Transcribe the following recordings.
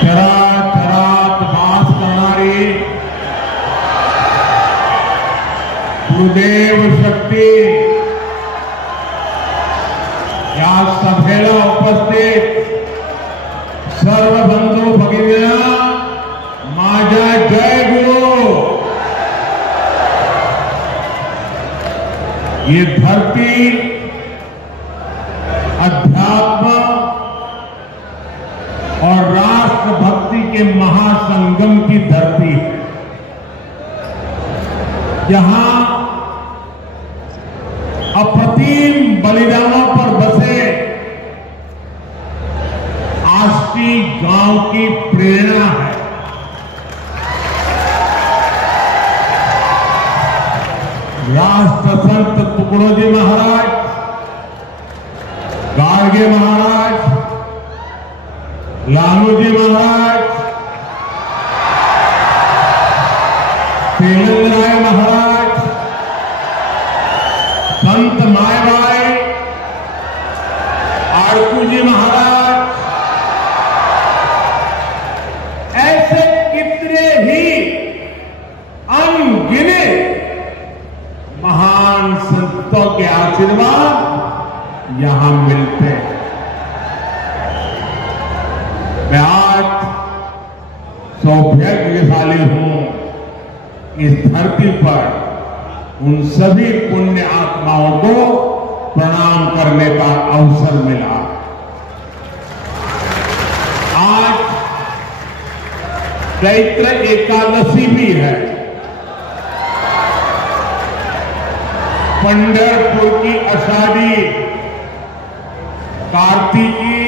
चराचरात वास करणारी गुरुदेव शक्ती या सभेला उपस्थित सर्व बंधू भगिनींना माझा जय गुरु। ये धरती अध्यात्म और राष्ट्र भक्ति के महासंगम की धरती है। यहां अप्रतिम बलिदानों पर बसे आष्टी गांव की प्रेरणा है। राष्ट्र संत तुकडोजी महाराज, गाडगे महाराज, लालूजी महाराज, तेलंगराय महाराज, संत मायबाई, आड़कूजी महाराज, ऐसे कितने ही अनगिने महान संतों के आशीर्वाद यहां मिलते हैं। मैं आज सौभाग्यशाली हूं, इस धरती पर उन सभी पुण्य आत्माओं को प्रणाम करने का अवसर मिला। आज चैत्र एकादशी भी है। पंढरपुर की आषाढ़ी, कार्तिकी,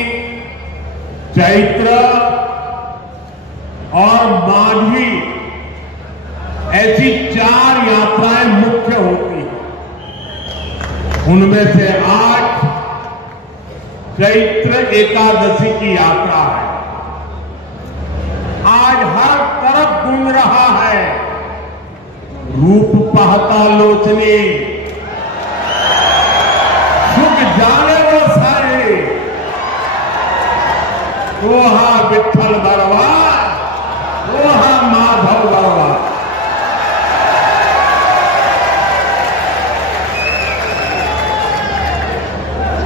चैत्र और माघी ऐसी 4 यात्राएं मुख्य होती हैं। उनमें से आज चैत्र एकादशी की यात्रा है। आज हर तरफ गूंज रहा है रूप पाहता लोचने, सुख जाने वो सारे, ओहा विठ्ठल बरवा, ओहा माधव बरवा।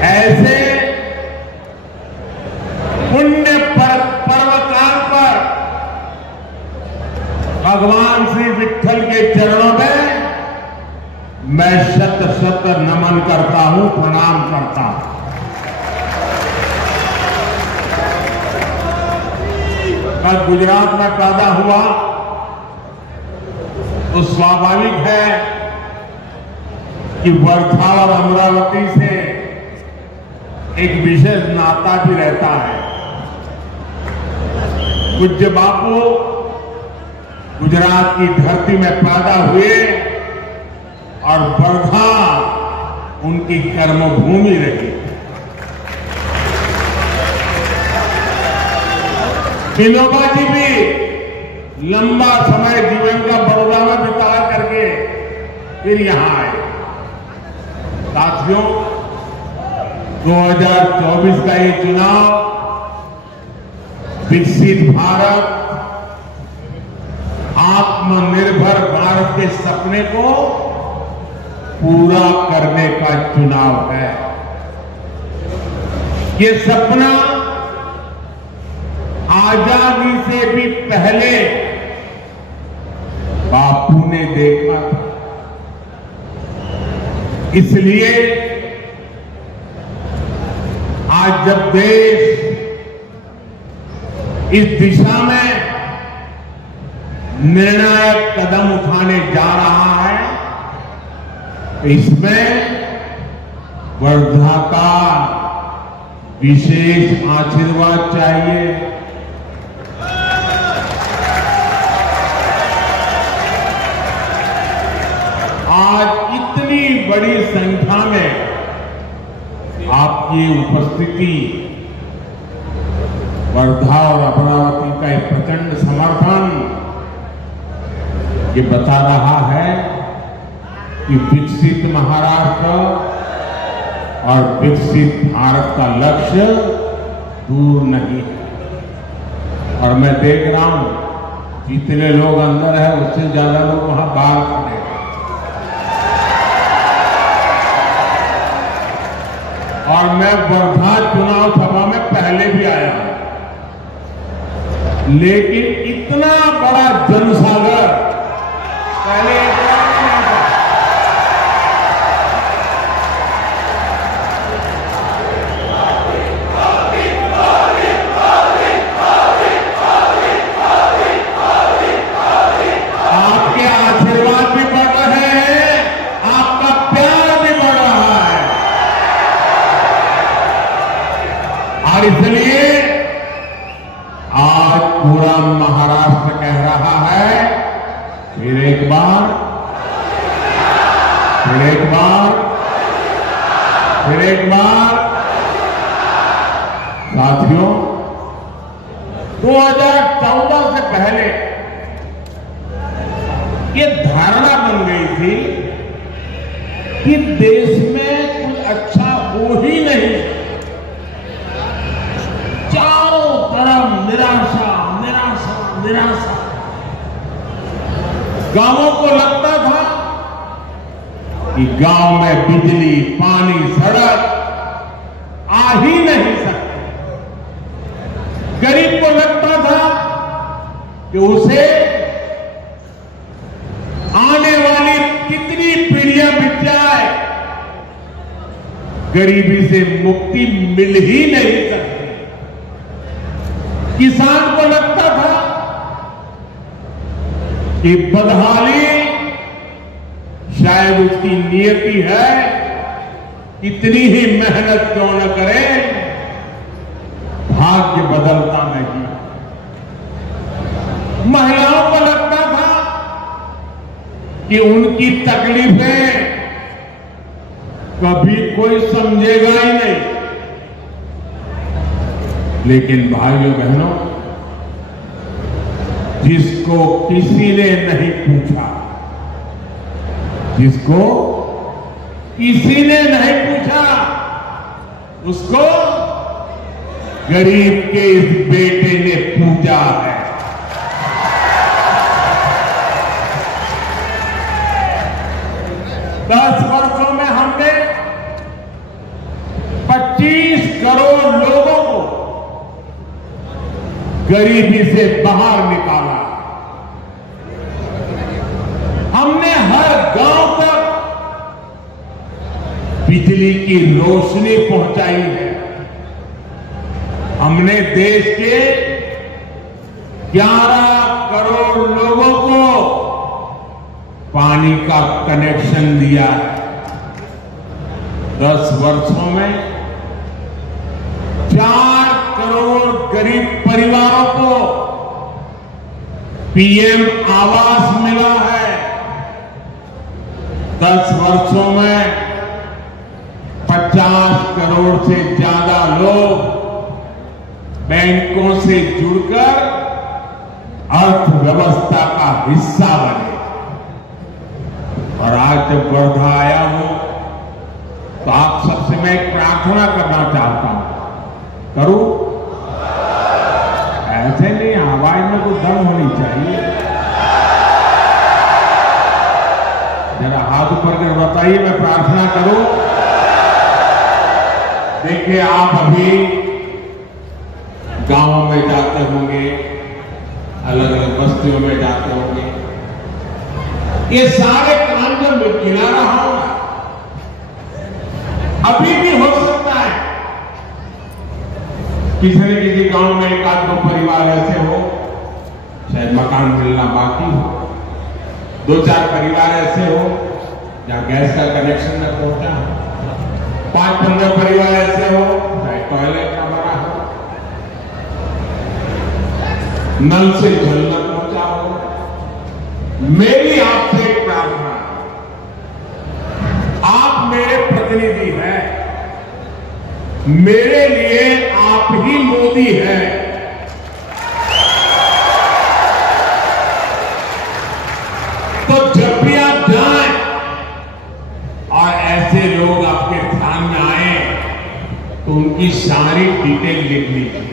ऐसे पुण्य पर्वकाल पर भगवान श्री विठ्ठल के चरणों में मैं शत शत नमन करता हूं, प्रणाम करता हूं। मैं गुजरात में पैदा हुआ तो स्वाभाविक है कि वर्धा और अमरावती से एक विशेष नाता भी रहता है। पूज्य बापू गुजरात की धरती में पैदा हुए और वर्धा उनकी कर्मभूमि रही। विनोबा जी भी लंबा समय जीवन का बड़ौदा में बिता करके फिर यहां आए। साथियों, 2024 का ये चुनाव विकसित भारत, आत्मनिर्भर भारत के सपने को पूरा करने का चुनाव है। ये सपना आजादी से भी पहले बापू ने देखा था। इसलिए आज जब देश इस दिशा में निर्णायक कदम उठाने जा रहा है, तो इसमें वर्धा का विशेष आशीर्वाद चाहिए। आज इतनी बड़ी संख्या में आपकी उपस्थिति, वर्धा और अमरावती का एक प्रचंड समर्थन ये बता रहा है कि विकसित महाराष्ट्र और विकसित भारत का लक्ष्य दूर नहीं है। और मैं देख रहा हूं जितने लोग अंदर है उससे ज्यादा लोग वहां बाहर खड़े हैं। और मैं वर्धा चुनाव सभा में पहले भी आया हूं, लेकिन इतना बड़ा जनसागर पहले एक बार नहीं आता। आपके आशीर्वाद भी बढ़ रहे हैं, आपका प्यार भी बढ़ रहा है, और इसलिए आज पूरा महाराष्ट्र कह रहा है फिर एक बार, फिर एक बार, फिर एक बार। साथियों, 2014 से पहले ये धारणा बन गई थी कि देश में कुछ अच्छा हो ही नहीं, चारों तरफ निराशा निराशा निराशा। गांवों को लगता था कि गांव में बिजली, पानी, सड़क आ ही नहीं सकते। गरीब को लगता था कि उसे आने वाली कितनी पीढ़ियां बीत जाए, गरीबी से मुक्ति मिल ही नहीं सकती। किसान को लगता था कि बदहाली शायद उसकी नियति है, कितनी ही मेहनत क्यों न करे भाग्य बदलता नहीं। महिलाओं को लगता था कि उनकी तकलीफें कभी कोई समझेगा ही नहीं। लेकिन भाइयों बहनों, जिसको किसी ने नहीं पूछा, जिसको किसी ने नहीं पूछा, उसको गरीब के इस बेटे ने पूजा है। दस वर्षों में हमने 25 करोड़ लोगों को गरीबी से बाहर निकाला। हमने हर गांव तक बिजली की रोशनी पहुंचाई है। हमने देश के 11 करोड़ लोगों को पानी का कनेक्शन दिया है। 10 वर्षों में 4 करोड़ गरीब परिवारों को पीएम आवास मिला है। 10 वर्षों में 50 करोड़ से ज्यादा लोग बैंकों से जुड़कर अर्थव्यवस्था का हिस्सा बने। और आज जब वर्धा आया हूं तो आप सबसे मैं एक प्रार्थना करना चाहता हूं। करूं? ऐसे नहीं, आवाज में कुछ दम होनी चाहिए। जरा हाथ ऊपर कर बताइए, मैं प्रार्थना करूं। देखिए, आप अभी गांवों में जाते होंगे, अलग अलग बस्तियों में जाते होंगे। ये सारे काम जब मैं गिना रहा हूं, अभी भी हो सकता है किसी न किसी गांव में एक आध दो परिवार ऐसे हो, शायद मकान मिलना बाकी हो, 2-4 परिवार ऐसे हो जहां गैस का कनेक्शन न पहुंचा हो, 5-15 परिवार ऐसे हो शायद टॉयलेट न बना हो, नल से जल न पहुंचा हो। मेरी आपसे एक प्रार्थना, आप मेरे प्रतिनिधि हैं, मेरे लिए आप ही मोदी हैं। तो जब भी आप जाएं और ऐसे लोग आपके ध्यान में आए तो उनकी सारी डिटेल लिख लीजिए।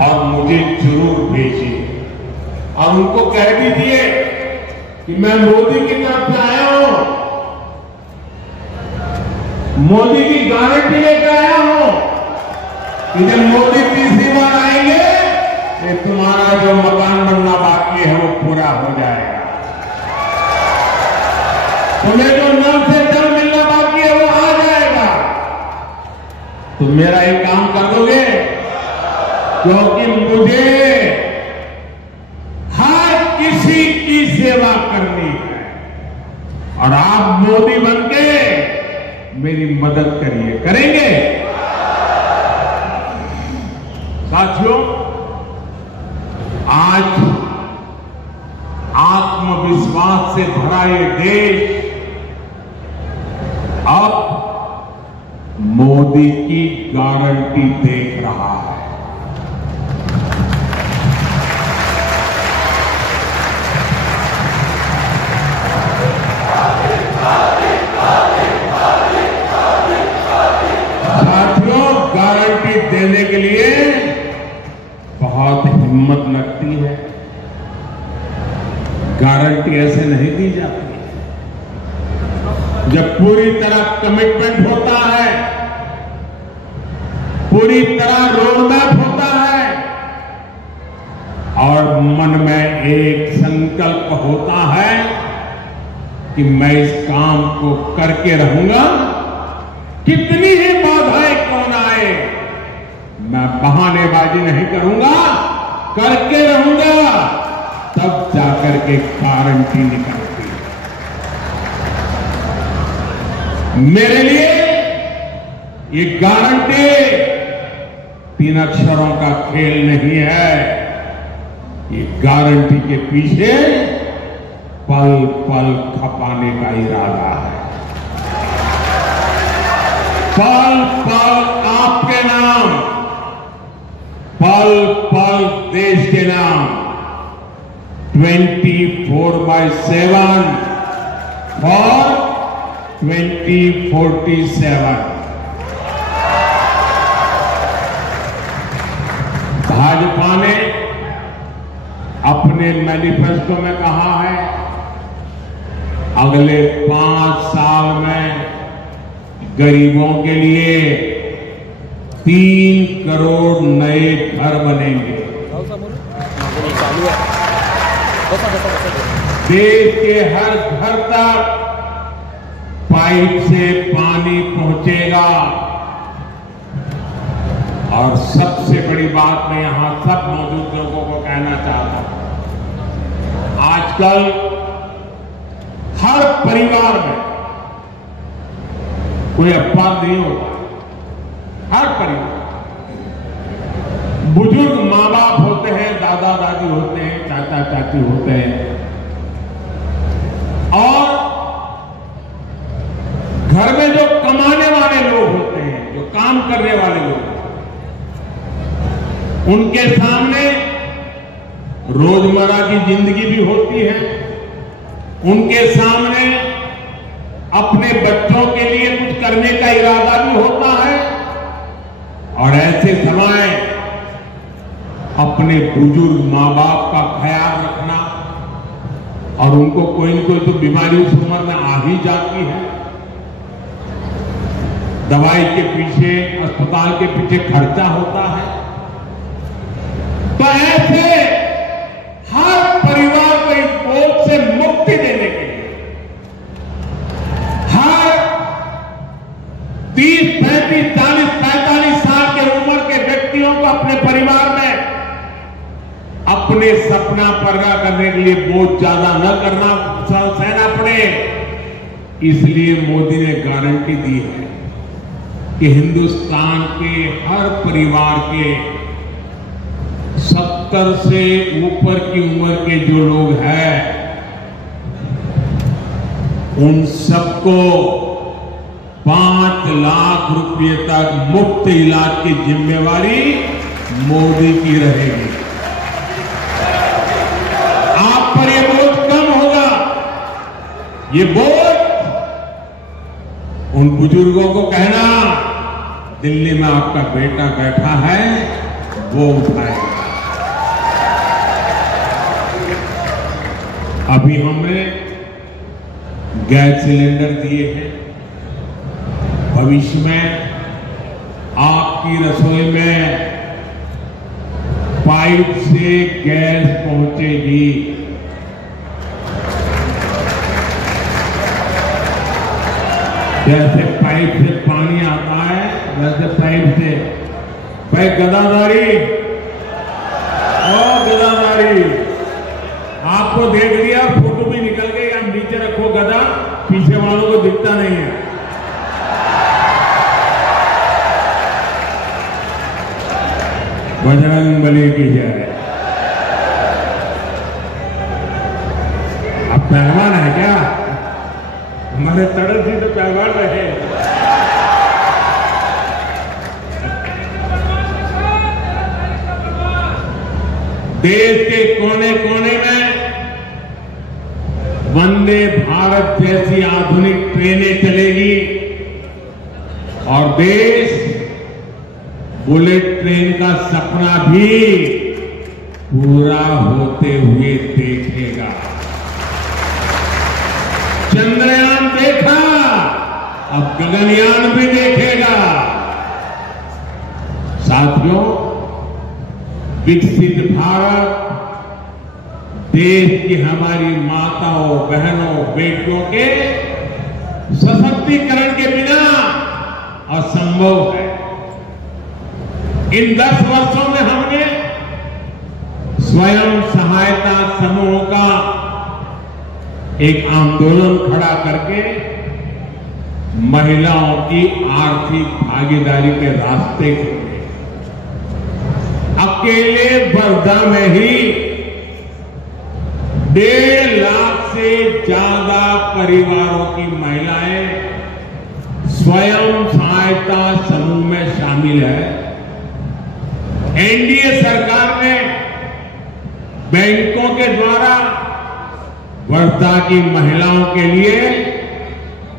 और मुझे जरूर भेजिए और उनको कह दीजिए कि मैं मोदी की तरफ से आया हूं, मोदी की गारंटी लेकर आया हूं कि जब मोदी तीसरी बार आएंगे तो तुम्हारा जो मकान बनना बाकी है वो पूरा हो जाएगा। तुम्हें जो नल से जल मिलना बाकी है वो आ जाएगा। तो मेरा एक काम कर दोगे, क्योंकि मुझे हर किसी की सेवा करनी है और आप मोदी बनके मेरी मदद करिए, करेंगे? साथियों, आज आत्मविश्वास से भरा ये देश अब मोदी की गारंटी देख रहा है। साथियों, गारंटी देने के लिए बहुत हिम्मत लगती है। गारंटी ऐसे नहीं दी जाती। जब पूरी तरह कमिटमेंट होता है, पूरी तरह रोड मैप होता है और मन में एक संकल्प होता है कि मैं इस काम को करके रहूंगा, कितनी ही बाधाएं कौन आए, मैं बहानेबाजी नहीं करूंगा, करके रहूंगा, तब जाकर के गारंटी निकलती है। मेरे लिए ये गारंटी 3 अक्षरों का खेल नहीं है। ये गारंटी के पीछे पल पल खपाने का इरादा है। पल पल आपके नाम, पल पल देश के नाम, 24/7 फॉर 2047। भाजपा ने अपने मैनिफेस्टो में कहा है, अगले 5 साल में गरीबों के लिए 3 करोड़ नए घर बनेंगे। देश के हर घर तक पाइप से पानी पहुंचेगा और सबसे बड़ी बात मैं यहां सब मौजूद लोगों को कहना चाहता हूं, आजकल हर परिवार में कोई अपवाद नहीं होता। हर परिवार, बुजुर्ग माँ बाप होते हैं, दादा दादी होते हैं, चाचा चाची होते हैं और घर में जो कमाने वाले लोग होते हैं, जो काम करने वाले लोग, उनके सामने रोजमर्रा की जिंदगी भी होती है। उनके सामने अपने बच्चों के लिए कुछ करने का इरादा भी होता है और ऐसे समय अपने बुजुर्ग माँ बाप का ख्याल रखना, और उनको कोई न कोई तो बीमारी उस उम्र में आ ही जाती है। दवाई के पीछे, अस्पताल के पीछे खर्चा होता है। तो ऐसे हर परिवार को इस बोझ से मुक्ति देने के लिए हर 30, 35, 40, 45 साल के उम्र के व्यक्तियों को अपने परिवार में अपने सपना पूरा करने के लिए बोझ ज्यादा न करना सहना पड़े, इसलिए मोदी ने गारंटी दी है कि हिंदुस्तान के हर परिवार के 70 से ऊपर की उम्र के जो लोग हैं, उन सबको 5 लाख रुपए तक मुफ्त इलाज की जिम्मेवारी मोदी की रहेगी। आप पर ये बोझ कम होगा। ये बोझ उन बुजुर्गों को कहना, दिल्ली में आपका बेटा बैठा है, वो उठाए। अभी हमने गैस सिलेंडर दिए हैं। भविष्य में आपकी रसोई में पाइप से गैस पहुंचेगी। जैसे पाइप से पानी आता है वैसे पाइप से। भाई गदाधारी, ओ गदाधारी, आपको देख लिया, फोटो भी निकल गई। आप नीचे रखो गदा, पीछे वालों को दिखता नहीं है। बजरंग बली की जय। अब पहलवान है क्या? हमारे तड़ल जी तो पहलवान रहे। देश के कोने कोने में वंदे भारत जैसी आधुनिक ट्रेनें चलेगी और देश बुलेट ट्रेन का सपना भी पूरा होते हुए देखेगा। चंद्रयान देखा, अब गगनयान भी देखेगा। साथियों, विकसित भारत देश की हमारी माताओं, बहनों, बेटियों के सशक्तिकरण के बिना असंभव है। इन 10 वर्षों में हमने स्वयं सहायता समूह का एक आंदोलन खड़ा करके महिलाओं की आर्थिक भागीदारी के रास्ते खोले। अकेले वर्धा में ही 1.5 लाख से ज्यादा परिवारों की महिलाएं स्वयं सहायता समूह में शामिल है। एनडीए सरकार ने बैंकों के द्वारा वर्धा की महिलाओं के लिए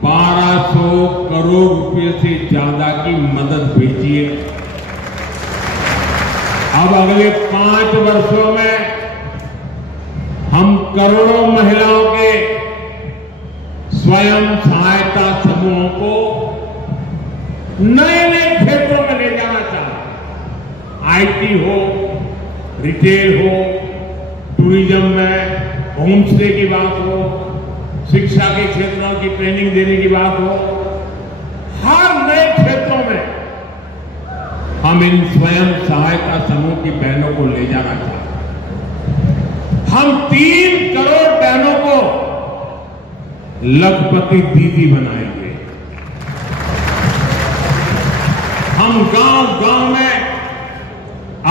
1200 करोड़ रुपए से ज्यादा की मदद भेजी है। अब अगले 5 वर्षों में हम करोड़ों महिलाओं के स्वयं सहायता समूहों को नए नए क्षेत्रों में ले जाना चाहते हैं। आईटी हो, रिटेल हो, टूरिज्म में होम स्टे की बात हो, शिक्षा के क्षेत्रों की ट्रेनिंग देने की बात हो, हर नए क्षेत्रों में हम इन स्वयं सहायता समूह की बहनों को ले जाना चाहते हैं। हम 3 करोड़ बहनों को लखपति दीदी बनाएंगे। हम गांव-गांव में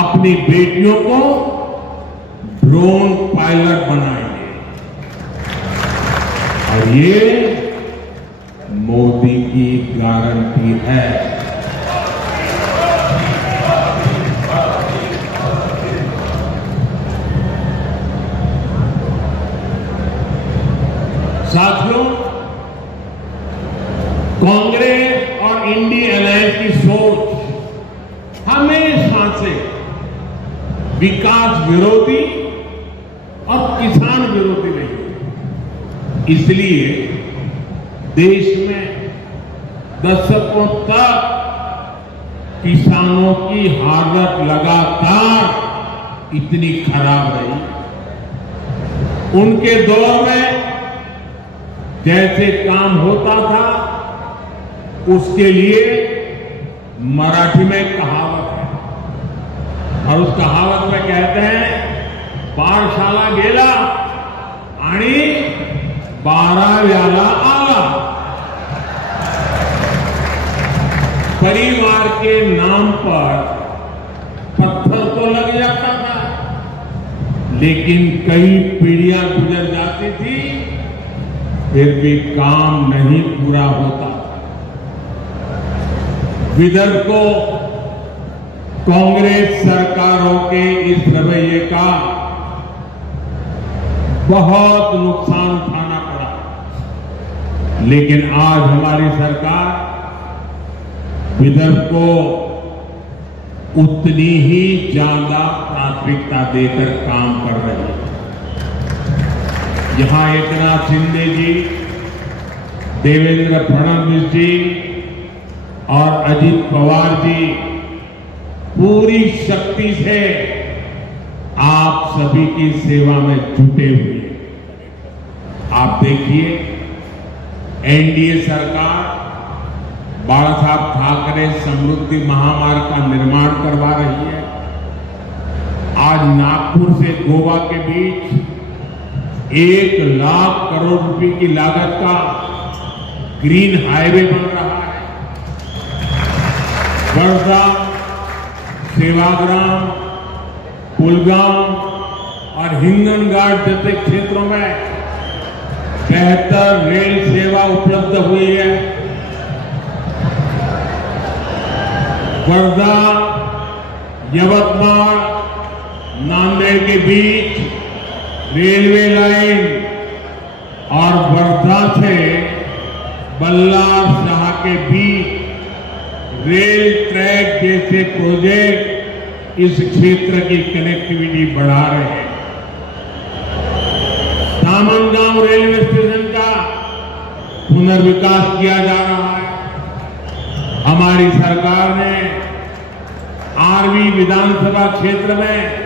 अपनी बेटियों को ड्रोन पायलट बनाएंगे और ये मोदी की गारंटी है। साथियों, कांग्रेस और इंडी अलायंस की सोच हमेशा से विकास विरोधी और किसान विरोधी नहीं। इसलिए देश में दशकों तक किसानों की हालत लगातार इतनी खराब रही। उनके दौर में जैसे काम होता था उसके लिए मराठी में कहावत है और उस कहावत में कहते हैं, पाठशाला गेला आणि 12व्याला आला। परिवार के नाम पर पत्थर तो लग जाता था, लेकिन कई पीढ़ियां गुजर जाती थी, फिर भी काम नहीं पूरा होता। विदर्भ को कांग्रेस सरकारों के इस रवैये का बहुत नुकसान उठाना पड़ा, लेकिन आज हमारी सरकार विदर्भ को उतनी ही ज्यादा प्राथमिकता देकर काम कर रही है। यहां एकनाथ शिंदे जी, देवेंद्र फडणवीस जी और अजित पवार जी पूरी शक्ति से आप सभी की सेवा में जुटे हुए हैं। आप देखिए, एनडीए सरकार बाला साहब ठाकरे समृद्धि महामार्ग का निर्माण करवा रही है। आज नागपुर से गोवा के बीच 1 लाख करोड़ रुपए की लागत का ग्रीन हाईवे बन रहा है। वर्धा, सेवाग्राम, कुलगांव और हिंगनघाट जैसे क्षेत्रों में बेहतर रेल सेवा उपलब्ध हुई है। वर्धा, यवतमाल, नांदेड़ के बीच रेलवे लाइन और वर्धा से बल्लार शाह के बीच रेल ट्रैक जैसे प्रोजेक्ट इस क्षेत्र की कनेक्टिविटी बढ़ा रहे हैं। धामनगांव रेलवे स्टेशन का पुनर्विकास किया जा रहा है। हमारी सरकार ने आरवी विधानसभा क्षेत्र में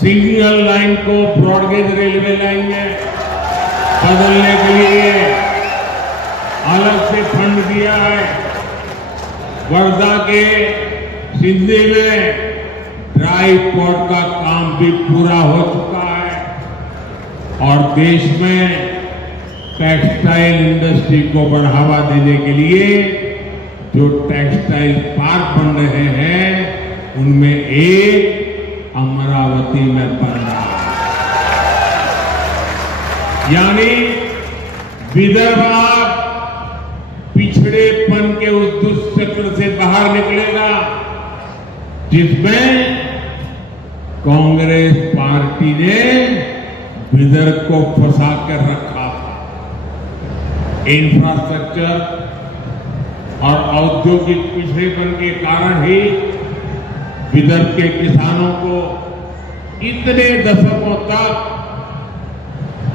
सिंगल लाइन को ब्रॉडगेज रेलवे लाइन में बदलने के लिए अलग से फंड दिया है। वर्धा के सिंधी में ड्राई पोर्ट का काम भी पूरा हो चुका है और देश में टेक्सटाइल इंडस्ट्री को बढ़ावा देने के लिए जो टेक्सटाइल पार्क बन रहे हैं उनमें एक अमरावती में बन रहा है। यानी विदर्भ पिछड़ेपन के उस दुष्चक्र से बाहर निकलेगा जिसमें कांग्रेस पार्टी ने विदर्भ को फंसा कर रखा था। इंफ्रास्ट्रक्चर और औद्योगिक पिछड़ेपन के कारण ही विदर्भ के किसानों को इतने दशकों तक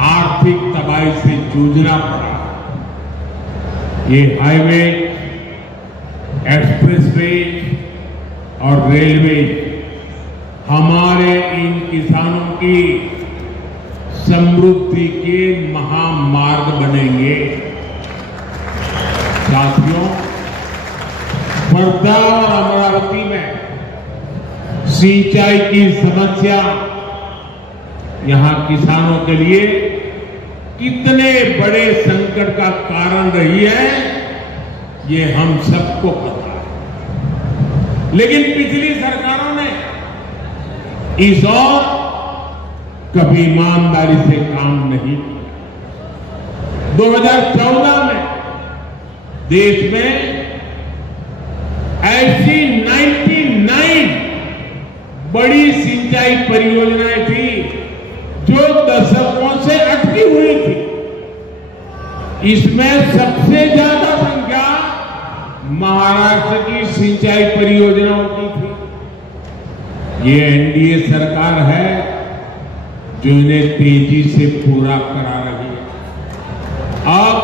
आर्थिक तबाही से जूझना पड़ा। ये हाईवे, एक्सप्रेसवे और रेलवे हमारे इन किसानों की समृद्धि के महामार्ग बनेंगे। साथियों, वर्धा और अमरावती में सिंचाई की समस्या यहां किसानों के लिए कितने बड़े संकट का कारण रही है, ये हम सबको पता है। लेकिन पिछली सरकारों ने इस ओर कभी ईमानदारी से काम नहीं किया। 2014 में देश में ऐसी 99 बड़ी सिंचाई परियोजनाएं थी जो दशकों से अटकी हुई थी। इसमें सबसे ज्यादा संख्या महाराष्ट्र की सिंचाई परियोजनाओं की थी। ये एनडीए सरकार है जो इन्हें तेजी से पूरा करा रही है। अब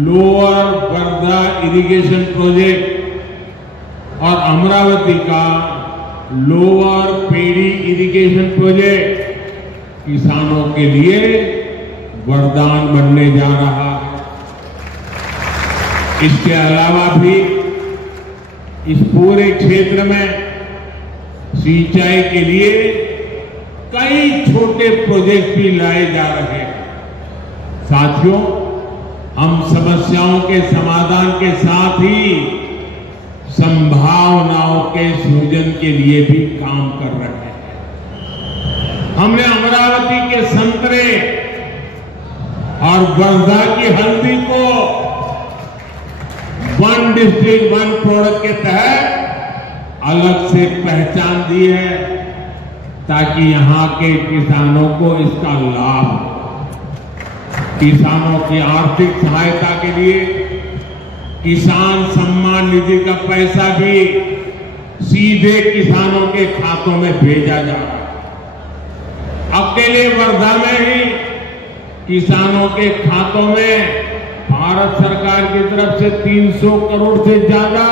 लोअर वर्धा इरिगेशन प्रोजेक्ट और अमरावती का लोअर पेड़ी इरिगेशन प्रोजेक्ट किसानों के लिए वरदान बनने जा रहा है। इसके अलावा भी इस पूरे क्षेत्र में सिंचाई के लिए कई छोटे प्रोजेक्ट भी लाए जा रहे हैं। साथियों, हम समस्याओं के समाधान के साथ ही संभावनाओं के सृजन के लिए भी काम कर रहे हैं। हमने अमरावती के संतरे और वर्धा की हल्दी को वन डिस्ट्रिक्ट वन प्रोडक्ट के तहत अलग से पहचान दी है ताकि यहां के किसानों को इसका लाभ हो। किसानों की आर्थिक सहायता के लिए किसान सम्मान निधि का पैसा भी सीधे किसानों के खातों में भेजा जा रहा है। अकेले वर्धा में ही किसानों के खातों में भारत सरकार की तरफ से 300 करोड़ से ज्यादा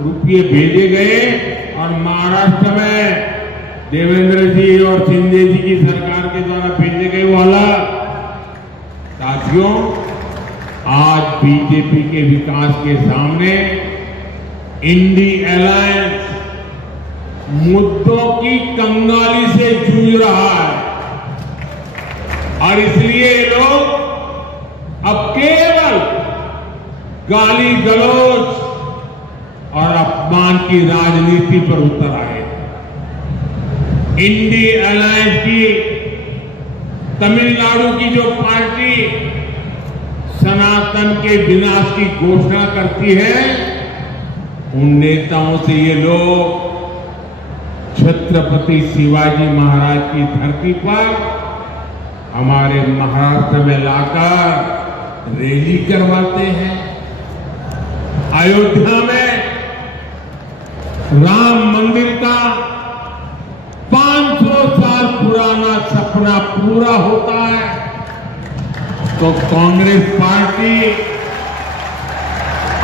रुपये भेजे गए और महाराष्ट्र में देवेंद्र जी और शिंदे जी की सरकार के द्वारा भेजे गए वो अलग। साथियों, आज बीजेपी के विकास के सामने इंडी अलायंस मुद्दों की कंगाली से जूझ रहा है और इसलिए लोग अब केवल गाली गलौज और अपमान की राजनीति पर उतर आए। इंडी अलायंस की तमिलनाडु की जो पार्टी सनातन के विनाश की घोषणा करती है, उन नेताओं से ये लोग छत्रपति शिवाजी महाराज की धरती पर हमारे महाराष्ट्र में लाकर रैली करवाते हैं। अयोध्या में राम मंदिर का 500 साल पुराना सपना पूरा होता है तो कांग्रेस पार्टी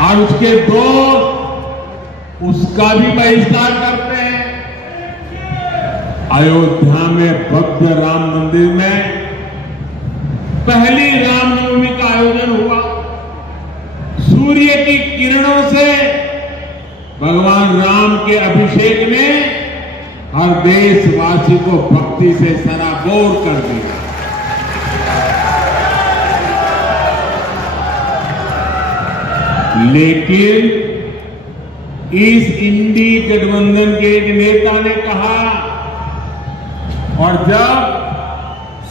और उसके दोस्त उसका भी बहिष्कार करते हैं। अयोध्या में भव्य राम मंदिर में पहली रामनवमी का आयोजन हुआ। सूर्य की किरणों से भगवान राम के अभिषेक ने हर देशवासी को भक्ति से सराबोर कर दिया। लेकिन इस इंडी गठबंधन के एक नेता ने कहा, और जब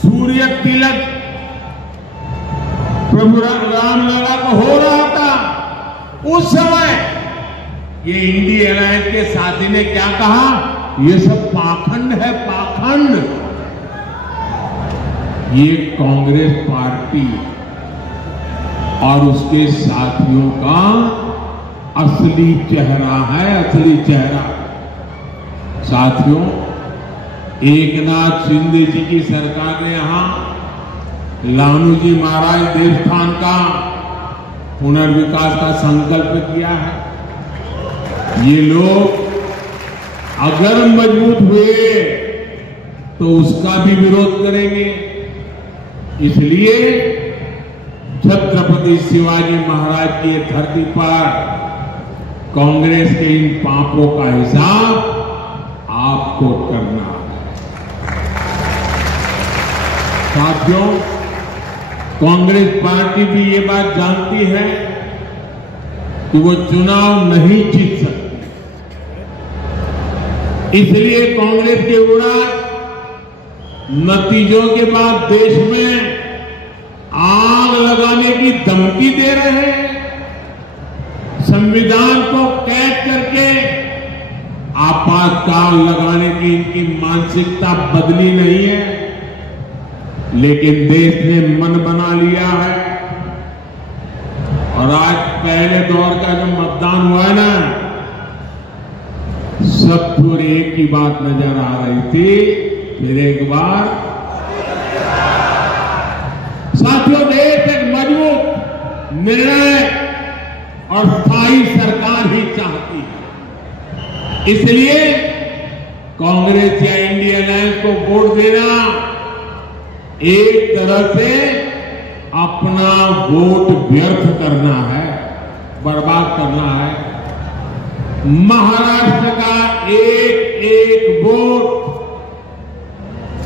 सूर्य तिलक प्रभु रामलला को हो रहा था उस समय ये इंडी अलायंस के साथी ने क्या कहा, ये सब पाखंड है, पाखंड। ये कांग्रेस पार्टी और उसके साथियों का असली चेहरा है, असली चेहरा। साथियों, एकनाथ शिंदे जी की सरकार ने यहां लालू जी महाराज देवस्थान का पुनर्विकास का संकल्प किया है। ये लोग अगर मजबूत हुए तो उसका भी विरोध करेंगे। इसलिए छत्रपति शिवाजी महाराज की धरती पर कांग्रेस के इन पापों का हिसाब आपको करना है। साथियों, कांग्रेस पार्टी भी ये बात जानती है कि वो चुनाव नहीं जीत सकती। इसलिए कांग्रेस के उड़ा नतीजों के बाद देश में आग लगाने की धमकी दे रहे हैं। संविधान को कैद करके आपातकाल लगाने की इनकी मानसिकता बदली नहीं है, लेकिन देश ने मन बना लिया है। और आज पहले दौर का जो मतदान हुआ है ना, सब फिर एक ही बात नजर आ रही थी, फिर एक बार साथियों, देश एक मजबूत निर्णय और स्थायी सरकार ही चाहती है। इसलिए कांग्रेस या इंडिया अलायंस को वोट देना एक तरह से अपना वोट व्यर्थ करना है, बर्बाद करना है। महाराष्ट्र का एक एक वोट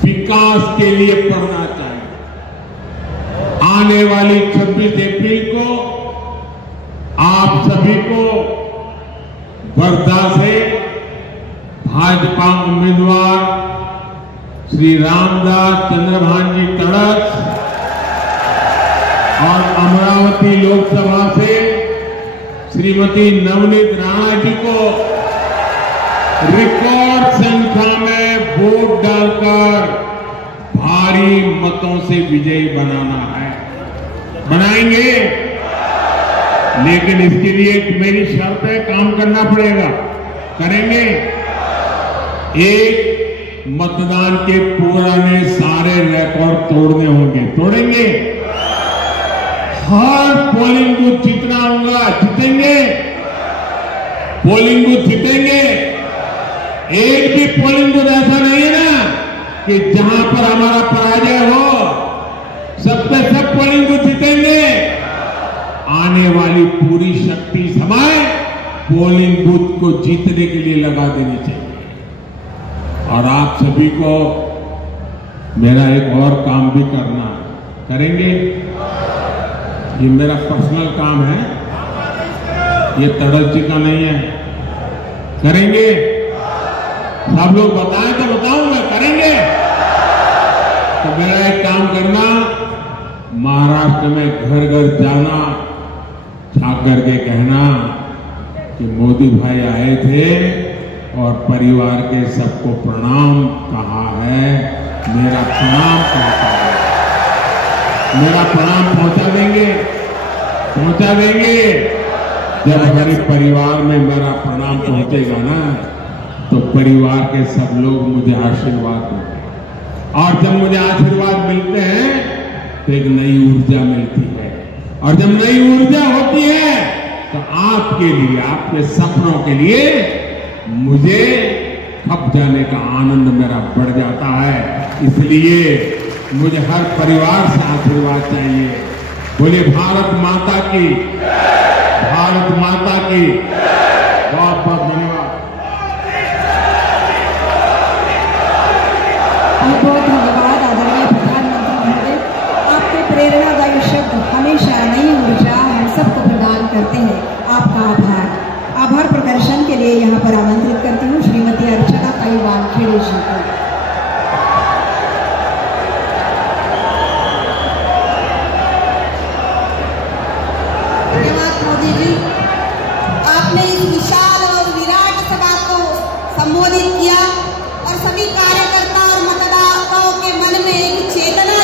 विकास के लिए पड़ना चाहिए। आने वाली 26 अप्रैल को आप सभी को वर्धा से भाजपा उम्मीदवार श्री रामदास चंद्रभान जी तड़स और अमरावती लोकसभा से श्रीमती नवनीत राणा जी को रिकॉर्ड संख्या में वोट डालकर भारी मतों से विजयी बनाना है। बनाएंगे, लेकिन इसके लिए मेरी शर्त है, काम करना पड़ेगा। करेंगे। एक, मतदान के पुराने सारे रिकॉर्ड तोड़ने होंगे, तोड़ेंगे। हर पोलिंग बूथ जीतना होगा, जीतेंगे। पोलिंग बूथ जीतेंगे। एक भी पोलिंग बूथ ऐसा नहीं है ना कि जहां पर हमारा पराजय हो। सब पे सब पोलिंग बूथ जीतेंगे। आने वाली पूरी शक्ति समय पोलिंग बूथ को जीतने के लिए लगा देनी चाहिए। और आप सभी को मेरा एक और काम भी करना है। करेंगे? ये मेरा पर्सनल काम है, ये तरस जी का नहीं है। करेंगे? सब लोग बताएं तो बताऊं मैं, करेंगे? तो मेरा एक काम करना, महाराष्ट्र में घर घर जाना, जाकर के कहना कि मोदी भाई आए थे और परिवार के सबको प्रणाम कहा है। मेरा प्रणाम पहुंचा है, मेरा प्रणाम पहुंचा देंगे, पहुंचा देंगे। जब हमारे परिवार में मेरा प्रणाम पहुंचेगा ना, तो परिवार के सब लोग मुझे आशीर्वाद देंगे। और जब मुझे आशीर्वाद मिलते हैं तो एक नई ऊर्जा मिलती है। और जब नई ऊर्जा होती है तो आपके लिए, आपके सपनों के लिए मुझे खप जाने का आनंद मेरा बढ़ जाता है। इसलिए मुझे हर परिवार से आशीर्वाद चाहिए। बोलिए भारत माता की, भारत माता की। बहुत बहुत धन्यवाद। बहुत धन्यवाद आदरणीय प्रधानमंत्री महोदय। आपके प्रेरणादायी शब्द हमेशा नई ऊर्जा हम सबको प्रदान करते हैं। आपका आभार प्रदर्शन के लिए यहाँ पर आमंत्रित करती हूँ श्रीमती अर्चना ताई वानखेड़े जी को। धन्यवाद मोदी जी, आपने इस विशाल और विराट सभा को संबोधित किया और सभी कार्यकर्ता और मतदाताओं के मन में एक चेतना